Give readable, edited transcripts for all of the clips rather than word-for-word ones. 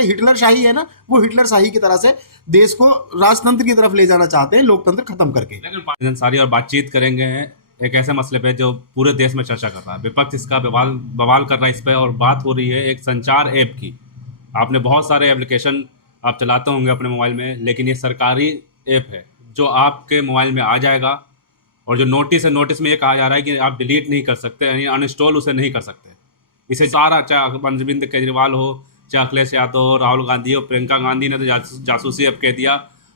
Hitler शाही है ना, वो हिटलर शाही की तरह से देश को राजतंत्र की तरफ ले जाना चाहते हैं, लोकतंत्र खत्म करके। लेकिन सारी और बातचीत करेंगे एक ऐसे मसले पे जो पूरे देश में चर्चा कर रहा है, विपक्ष इसका बवाल कर रहा है इस पे, और बात हो रही है एक संचार ऐप की। आपने बहुत सारे एप्लीकेशन आप चलाते होंगे अपने मोबाइल में, लेकिन ये सरकारी ऐप है जो आपके मोबाइल में आ जाएगा, और जो नोटिस है, नोटिस में ये कहा जा रहा है कि आप डिलीट नहीं कर सकते, यानी अनइंस्टॉल उसे नहीं कर सकते। इसे सारा, चाहे अरविंद केजरीवाल हो, चाहे अखिलेश यादव हो, राहुल गांधी हो, प्रियंका गांधी ने तो जासूसी ऐप कह दिया,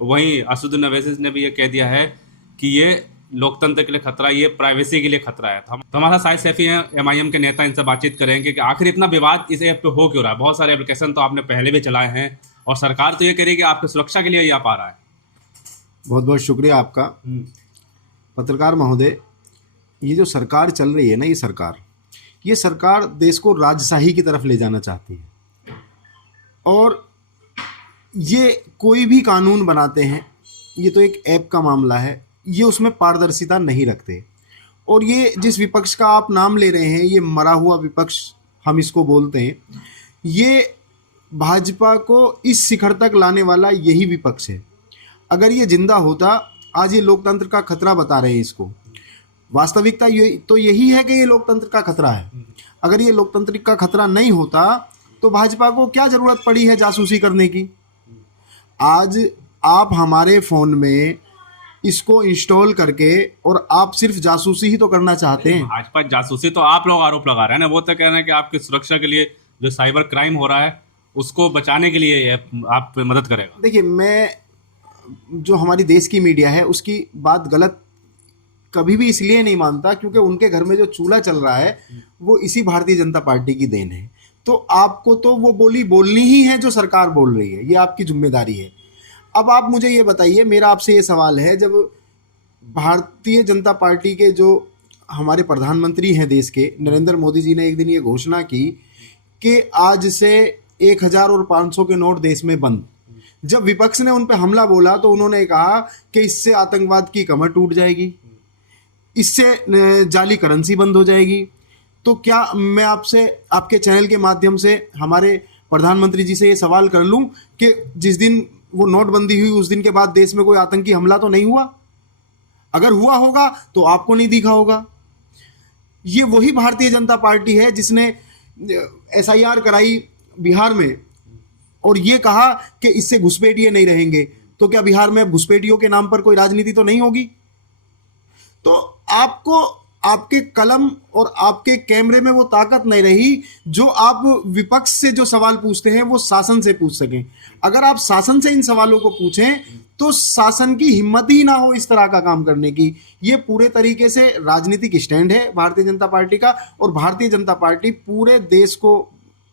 वहीं असदुद्दीन अवैसी ने भी ये कह दिया है कि ये लोकतंत्र के लिए खतरा, ये प्राइवेसी के लिए खतरा है। तो हमारा साहिद सैफी हैं, MIM के नेता, इनसे बातचीत करेंगे कि आखिर इतना विवाद इस ऐप पे हो क्यों रहा है। बहुत सारे एप्लीकेशन तो आपने पहले भी चलाए हैं, और सरकार तो ये कह रही है कि आपकी सुरक्षा के लिए ये आप आ रहा है। बहुत बहुत शुक्रिया आपका पत्रकार महोदय। ये जो सरकार चल रही है ना, ये सरकार देश को राजशाही की तरफ ले जाना चाहती है, और ये कोई भी कानून बनाते हैं, ये तो एक ऐप का मामला है, ये उसमें पारदर्शिता नहीं रखते। और ये जिस विपक्ष का आप नाम ले रहे हैं, ये मरा हुआ विपक्ष हम इसको बोलते हैं, ये भाजपा को इस शिखर तक लाने वाला यही विपक्ष है। अगर ये जिंदा होता, आज ये लोकतंत्र का खतरा बता रहे हैं इसको। वास्तविकता ये तो यही है कि ये लोकतंत्र का खतरा है। अगर ये लोकतंत्र का खतरा नहीं होता तो भाजपा को क्या जरूरत पड़ी है जासूसी करने की। आज आप हमारे फ़ोन में इसको इंस्टॉल करके और आप सिर्फ जासूसी ही तो करना चाहते हैं। भाजपा जासूसी तो आप लोग आरोप लगा रहे हैं ना, वो तो कह रहे हैं कि आपकी सुरक्षा के लिए जो साइबर क्राइम हो रहा है उसको बचाने के लिए ये आप मदद करेगा। देखिए, मैं जो हमारी देश की मीडिया है उसकी बात गलत कभी भी इसलिए नहीं मानता क्योंकि उनके घर में जो चूल्हा चल रहा है वो इसी भारतीय जनता पार्टी की देन है। तो आपको तो वो बोली बोलनी ही है जो सरकार बोल रही है, ये आपकी जिम्मेदारी है। अब आप मुझे ये बताइए, मेरा आपसे ये सवाल है, जब भारतीय जनता पार्टी के जो हमारे प्रधानमंत्री हैं देश के, नरेंद्र मोदी जी ने एक दिन ये घोषणा की कि आज से 1000 और 500 के नोट देश में बंद। जब विपक्ष ने उन पर हमला बोला तो उन्होंने कहा कि इससे आतंकवाद की कमर टूट जाएगी, इससे जाली करेंसी बंद हो जाएगी। तो क्या मैं आपसे, आपके चैनल के माध्यम से हमारे प्रधानमंत्री जी से ये सवाल कर लूं कि जिस दिन वो नोटबंदी हुई उस दिन के बाद देश में कोई आतंकी हमला तो नहीं हुआ? अगर हुआ होगा तो आपको नहीं दिखा होगा। ये वही भारतीय जनता पार्टी है जिसने SIR कराई बिहार में और ये कहा कि इससे घुसपैठिए नहीं रहेंगे। तो क्या बिहार में घुसपैठियों के नाम पर कोई राजनीति तो नहीं होगी? तो आपको आपके कलम और आपके कैमरे में वो ताकत नहीं रही जो आप विपक्ष से जो सवाल पूछते हैं वो शासन से पूछ सकें। अगर आप शासन से इन सवालों को पूछें तो शासन की हिम्मत ही ना हो इस तरह का काम करने की। ये पूरे तरीके से राजनीतिक स्टैंड है भारतीय जनता पार्टी का, और भारतीय जनता पार्टी पूरे देश को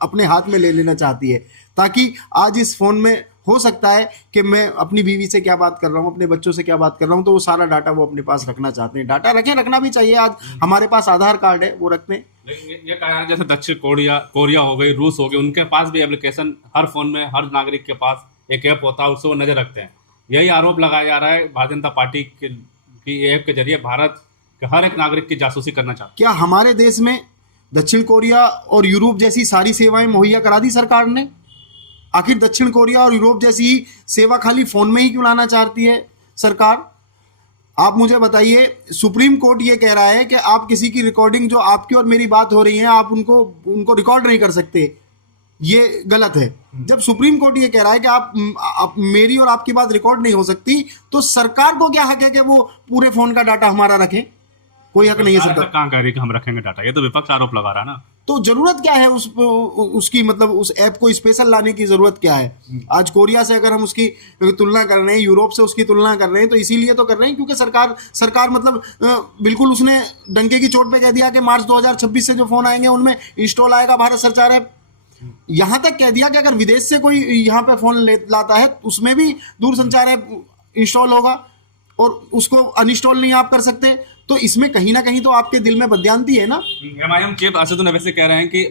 अपने हाथ में ले लेना चाहती है, ताकि आज इस फोन में हो सकता है कि मैं अपनी बीवी से क्या बात कर रहा हूँ, अपने बच्चों से क्या बात कर रहा हूँ, तो वो सारा डाटा वो अपने पास रखना चाहते हैं। डाटा रखें, रखना भी चाहिए। आज हमारे पास आधार कार्ड है, वो रखते हैं। लेकिन ये कहा जैसे दक्षिण कोरिया हो गई, रूस हो गई, उनके पास भी एप्लीकेशन, हर फोन में हर नागरिक के पास एक ऐप होता है, उससे वो नजर रखते हैं। यही आरोप लगाया जा रहा है भारतीय जनता पार्टी की ऐप के जरिए भारत के हर एक नागरिक की जासूसी करना चाहते हैं। क्या हमारे देश में दक्षिण कोरिया और यूरोप जैसी सारी सेवाएं मुहैया करा दी सरकार ने? आखिर दक्षिण कोरिया और यूरोप जैसी सेवा खाली फोन में ही क्यों लाना चाहती है सरकार? आप मुझे बताइए, सुप्रीम कोर्ट ये कह रहा है कि आप किसी की रिकॉर्डिंग, जो आपकी और मेरी बात हो रही है, आप उनको रिकॉर्ड नहीं कर सकते, ये गलत है। जब सुप्रीम कोर्ट ये कह रहा है कि आप मेरी और आपकी बात रिकॉर्ड नहीं हो सकती, तो सरकार को क्या हक है कि वो पूरे फोन का डाटा हमारा रखे? कोई हक नहीं है सरकार। कहाँ कह रही कि हम रखेंगे डाटा? ये तो विपक्ष आरोप लगा रहा है ना। तो जरूरत क्या है उसकी, मतलब उस ऐप को स्पेशल लाने की जरूरत क्या है? आज कोरिया से अगर हम उसकी तुलना कर रहे हैं, यूरोप से उसकी तुलना कर रहे हैं, तो इसीलिए तो कर रहे हैं क्योंकि सरकार मतलब बिल्कुल उसने डंके की चोट पे कह दिया कि मार्च 2026 से जो फोन आएंगे उनमें इंस्टॉल आएगा भारत संचार ऐप। यहां तक कह दिया कि अगर विदेश से कोई यहाँ पे फोन लाता है उसमें भी दूरसंचार ऐप इंस्टॉल होगा और उसको अनइंस्टॉल नहीं आप कर सकते। तो इसमें कहीं ना कहीं तो आपके दिल में बदयांती है ना। MIM चीफ असदुद्दीन अवैसी कह रहे हैं कि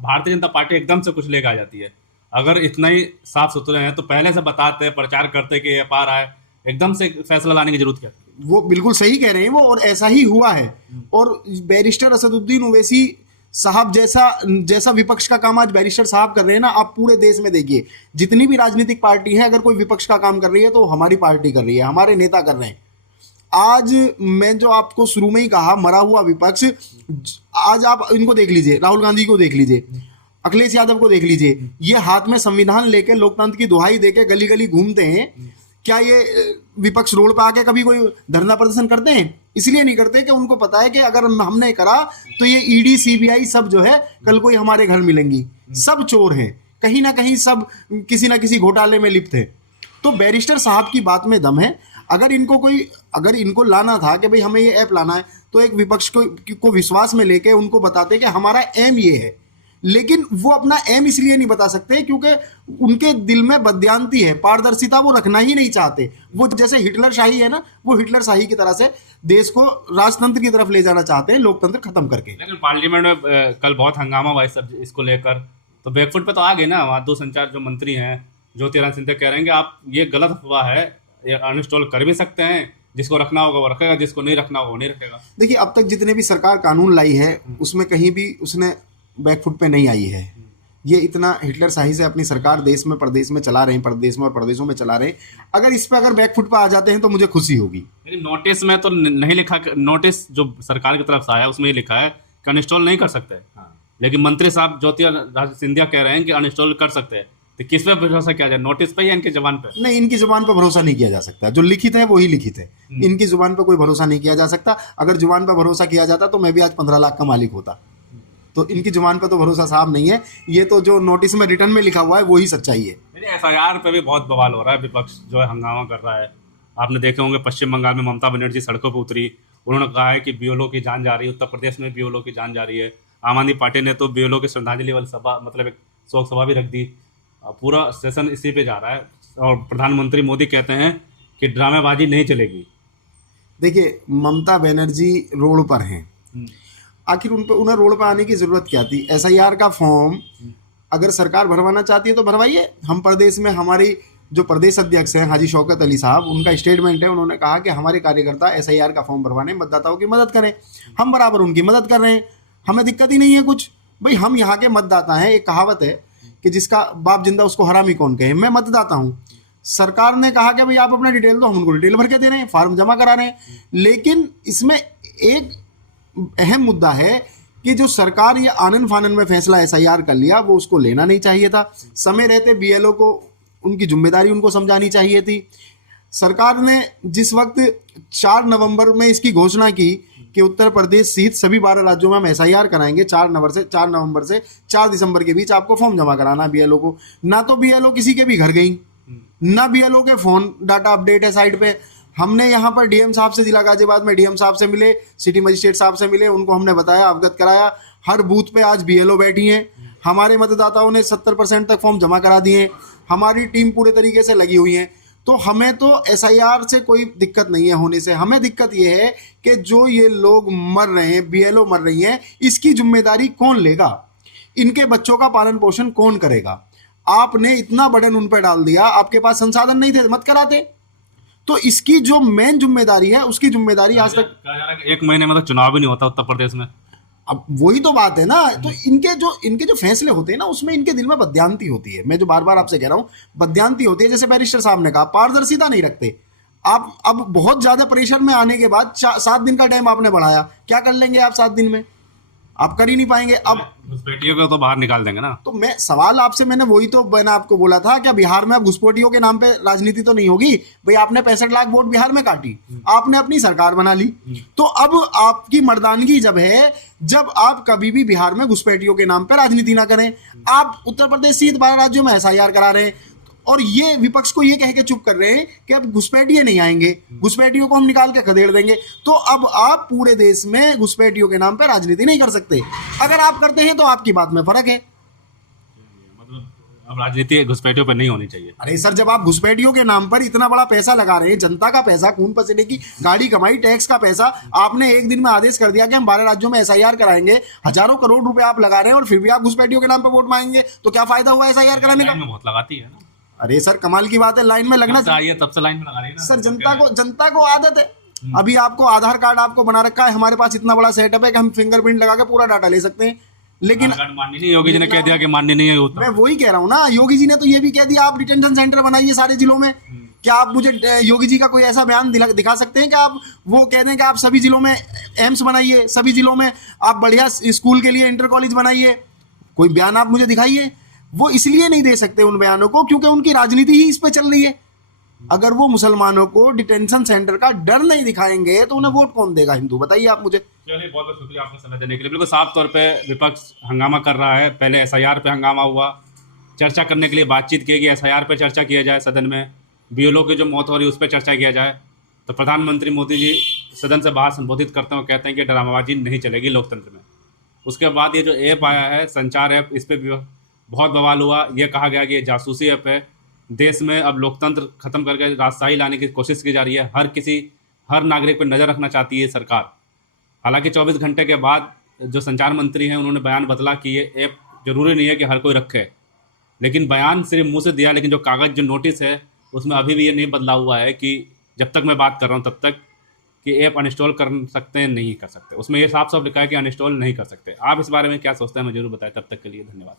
भारतीय जनता पार्टी एकदम से कुछ लेकर आ जाती है। अगर इतना ही साफ सुथरे हैं तो पहले से बताते, प्रचार करते कि ऐप आ रहा है, एकदम से फैसला लाने की जरूरत क्या थी? वो बिल्कुल सही कह रहे हैं वो, और ऐसा ही हुआ है। और बैरिस्टर असदुद्दीन ओवैसी साहब जैसा विपक्ष का काम आज बैरिस्टर साहब कर रहे हैं ना, आप पूरे देश में देखिए जितनी भी राजनीतिक पार्टी है, अगर कोई विपक्ष का काम कर रही है तो हमारी पार्टी कर रही है, हमारे नेता कर रहे हैं। आज मैं जो आपको शुरू में ही कहा, मरा हुआ विपक्ष, आज आप इनको देख लीजिए, राहुल गांधी को देख लीजिए, अखिलेश यादव को देख लीजिए, ये हाथ में संविधान लेके लोकतंत्र की दुहाई देके गली गली घूमते हैं। क्या ये विपक्ष रोड पर आके कभी कोई धरना प्रदर्शन करते हैं? इसलिए नहीं करते कि उनको पता है कि अगर हमने करा तो ये ईडी सीबीआई सब जो है कल कोई हमारे घर मिलेंगी, सब चोर हैं, कहीं ना कहीं सब किसी ना किसी घोटाले में लिप्त है। तो बैरिस्टर साहब की बात में दम है। अगर इनको लाना था कि भाई हमें ये ऐप लाना है, तो एक विपक्ष को विश्वास में लेके उनको बताते कि हमारा एम ये है। लेकिन वो अपना एम इसलिए नहीं बता सकते क्योंकि उनके दिल में बदयांती है, पारदर्शिता वो रखना ही नहीं चाहते। वो जैसे हिटलर शाही है ना, वो हिटलर शाही की तरह से देश को राजतंत्र की तरफ ले जाना चाहते हैं, लोकतंत्र खत्म करके। लेकिन पार्लियामेंट में कल बहुत हंगामा हुआ इसको लेकर, तो बैकफुट पे तो आ गए ना। वहाँ दूरसंचार जो मंत्री हैं ज्योतिरादित्य सिंधिया कह रहे हैं कि आप ये गलत अफवाह है, ये अनइंस्टॉल कर भी सकते हैं, जिसको रखना होगा वो रखेगा, जिसको नहीं रखना होगा वो नहीं रखेगा। देखिए, अब तक जितने भी सरकार कानून लाई है उसमें कहीं भी उसने बैकफुट पे नहीं आई है। ये इतना हिटलर शाही से अपनी सरकार देश में प्रदेश में चला रहे हैं, प्रदेश में और प्रदेशों में चला रहे हैं। अगर इस पे अगर बैकफुट पे आ जाते हैं तो मुझे खुशी होगी। लेकिन नोटिस में तो नहीं लिखा, नोटिस जो सरकार की तरफ से आया उसमें ये लिखा है कि अनइंस्टॉल नहीं कर सकते। लेकिन मंत्री साहब ज्योतिरादित्य सिंधिया कह रहे हैं कि अनइंस्टॉल कर सकते हैं। तो किस पे भरोसा किया जाए, नोटिस पे या इनकी जुबान पे? नहीं, इनकी जुबान पे भरोसा नहीं किया जा सकता। जो लिखित है वही लिखित है, इनकी जुबान पे कोई भरोसा नहीं किया जा सकता। अगर जुबान पे भरोसा किया जाता तो मैं भी आज 15 लाख का मालिक होता। तो इनकी जुबान पे तो भरोसा साहब नहीं है। ये तो जो नोटिस में रिटर्न में लिखा हुआ है वही सच्चाई है। FIR पे भी बहुत बवाल हो रहा है, विपक्ष जो है हंगामा कर रहा है। आपने देखे होंगे पश्चिम बंगाल में ममता बनर्जी सड़कों पर उतरी, उन्होंने कहा है कि BLO की जान जा रही है, उत्तर प्रदेश में BLO की जान जा रही है। आम आदमी पार्टी ने तो BLO की श्रद्धांजलि वाली सभा, मतलब एक शोक सभा भी रख दी। पूरा सेशन इसी पे जा रहा है और प्रधानमंत्री मोदी कहते हैं कि ड्रामेबाजी नहीं चलेगी। देखिए, ममता बनर्जी रोड पर हैं, आखिर उन्हें रोड पर आने की जरूरत क्या थी? SIR का फॉर्म अगर सरकार भरवाना चाहती है तो भरवाइए। हम प्रदेश में, हमारी जो प्रदेश अध्यक्ष हैं हाजी शौकत अली साहब, उनका स्टेटमेंट है, उन्होंने कहा कि हमारे कार्यकर्ता SIR का फॉर्म भरवाने मतदाताओं की मदद करें। हम बराबर उनकी मदद कर रहे हैं, हमें दिक्कत ही नहीं है कुछ। भाई हम यहाँ के मतदाता हैं। एक कहावत है कि जिसका बाप जिंदा उसको हरामी कौन कहे। मैं मतदाता हूँ। सरकार ने कहा कि भाई आप अपना डिटेल दो, हम उनको डिटेल भर के दे रहे हैं, फॉर्म जमा करा रहे हैं। लेकिन इसमें एक अहम मुद्दा है कि जो सरकार ये आनन फानन में फैसला SIR कर लिया, वो उसको लेना नहीं चाहिए था। समय रहते BLO को उनकी जिम्मेदारी उनको समझानी चाहिए थी। सरकार ने जिस वक्त 4 नवंबर में इसकी घोषणा की कि उत्तर प्रदेश सहित सभी 12 राज्यों में हम SIR कराएंगे, 4 नवंबर से 4 दिसंबर के बीच आपको फॉर्म जमा कराना BLO को। ना तो BLO किसी के भी घर गई, ना BLO के फोन डाटा अपडेट है साइड पे। हमने यहाँ पर DM साहब से, जिला गाजियाबाद में DM साहब से मिले, सिटी मजिस्ट्रेट साहब से मिले, उनको हमने बताया, अवगत कराया। हर बूथ पे आज BLO बैठी हैं। हमारे मतदाताओं ने 70% तक फॉर्म जमा करा दिए। हमारी टीम पूरे तरीके से लगी हुई है। तो हमें तो SIR से कोई दिक्कत नहीं है होने से। हमें दिक्कत ये है कि जो ये लोग मर रहे हैं, BLO मर रही हैं, इसकी जिम्मेदारी कौन लेगा? इनके बच्चों का पालन पोषण कौन करेगा? आपने इतना बर्डन उन पर डाल दिया, आपके पास संसाधन नहीं थे, मत कराते। तो इसकी जो मेन जिम्मेदारी है, उसकी जिम्मेदारी आज तक कहा जा रहा है कि 1 महीने में तो चुनाव भी नहीं होता उत्तर प्रदेश में। अब वही तो बात है ना। तो इनके जो फैसले होते हैं ना, उसमें इनके दिल में बदयांती होती है। मैं जो बार बार आपसे कह रहा हूं, बदयांती होती है। जैसे बैरिस्टर साहब ने कहा, पारदर्शिता नहीं रखते आप। अब बहुत ज्यादा प्रेशर में आने के बाद 7 दिन का टाइम आपने बढ़ाया, क्या कर लेंगे आप 7 दिन में? आप कर ही नहीं पाएंगे। अब घुसपैठियों को तो बाहर निकाल देंगे ना। तो मैं सवाल आपसे, मैंने आपको बोला था, क्या बिहार में अब घुसपैठियों के नाम पे राजनीति तो नहीं होगी? भाई आपने 65 लाख वोट बिहार में काटी, आपने अपनी सरकार बना ली। तो अब आपकी मर्दानगी जब है, जब आप कभी भी बिहार में घुसपैठियों के नाम पे राजनीति ना करें। आप उत्तर प्रदेश सहित 12 राज्यों में SIR करा रहे हैं और ये विपक्ष को ये कह के चुप कर रहे हैं कि अब घुसपैठिए नहीं आएंगे, घुसपैठियों को हम निकाल के खदेड़ देंगे। तो अब आप पूरे देश में घुसपैठियों के नाम पर राजनीति नहीं कर सकते। अगर आप करते हैं तो आपकी बात में फर्क है। मतलब अब राजनीति घुसपैठियों पर नहीं होनी चाहिए। अरे सर, जब आप घुसपैठियों के नाम पर इतना बड़ा पैसा लगा रहे हैं, जनता का पैसा, खून पसीने की गाड़ी कमाई, टैक्स का पैसा, आपने एक दिन में आदेश कर दिया कि हम 12 राज्यों में SIR कराएंगे, हजारों करोड़ रुपए आप लगा रहे हैं और फिर भी आप घुसपैठियों के नाम पर वोट मांगेंगे, तो क्या फायदा हुआ SIR कराने का? बहुत लगाती है ना। अरे सर, कमाल की बात है, लाइन में लगना चाहिए, तब से लाइन में लगा रही है ना सर। जनता को आदत है। अभी आपको आधार कार्ड आपको बना रखा है, हमारे पास इतना बड़ा सेटअप है कि हम फिंगरप्रिंट लगा के पूरा डाटा ले सकते हैं। लेकिन आधार कार्ड मान्य नहीं, योगी जी ने कह दिया कि मान्य नहीं है वो तो। मैं वही कह रहा हूँ ना, योगी जी ने तो ये भी कह दिया आप डिटेंशन सेंटर बनाइए सारे जिलों में। क्या आप मुझे योगी जी का कोई ऐसा बयान दिखा सकते हैं कि आप वो कह दें कि आप सभी जिलों में एम्स बनाइए, सभी जिलों में आप बढ़िया स्कूल के लिए इंटर कॉलेज बनाइए? कोई बयान आप मुझे दिखाइए। वो इसलिए नहीं दे सकते उन बयानों को क्योंकि उनकी राजनीति ही इस पे चल रही है। अगर वो मुसलमानों को डिटेंशन सेंटर का डर नहीं दिखाएंगे तो उन्हें वोट कौन देगा हिंदू? बताइए आप मुझे। चलिए, बहुत बहुत शुक्रिया आपका समय देने के लिए। बिल्कुल साफ तौर पे विपक्ष हंगामा कर रहा है। पहले एसआईआर पे हंगामा हुआ, चर्चा करने के लिए बातचीत की गई, एसआईआर पे चर्चा किया जाए सदन में, बीएलओ की जो मौत हो रही है उस पर चर्चा किया जाए। तो प्रधानमंत्री मोदी जी सदन से बाहर संबोधित करते हैं और कहते हैं कि ड्रामाबाजी नहीं चलेगी लोकतंत्र में। उसके बाद ये जो ऐप आया है संचार ऐप, इस पर भी बहुत बवाल हुआ। ये कहा गया कि ये जासूसी ऐप है। देश में अब लोकतंत्र खत्म करके राजशाही लाने की कोशिश की जा रही है। हर नागरिक पर नज़र रखना चाहती है सरकार। हालांकि 24 घंटे के बाद जो संचार मंत्री हैं उन्होंने बयान बदला कि ये ऐप जरूरी नहीं है कि हर कोई रखे, लेकिन बयान सिर्फ मुंह से दिया, लेकिन जो कागज जो नोटिस है उसमें अभी भी ये नहीं बदला हुआ है कि जब तक मैं बात कर रहा हूँ तब तक कि ऐप अनइंस्टॉल कर सकते हैं, नहीं कर सकते। उसमें ये साफ साफ लिखा है कि अनइंस्टॉल नहीं कर सकते। आप इस बारे में क्या सोचते हैं, मुझे जरूर बताएं। तब तक के लिए धन्यवाद।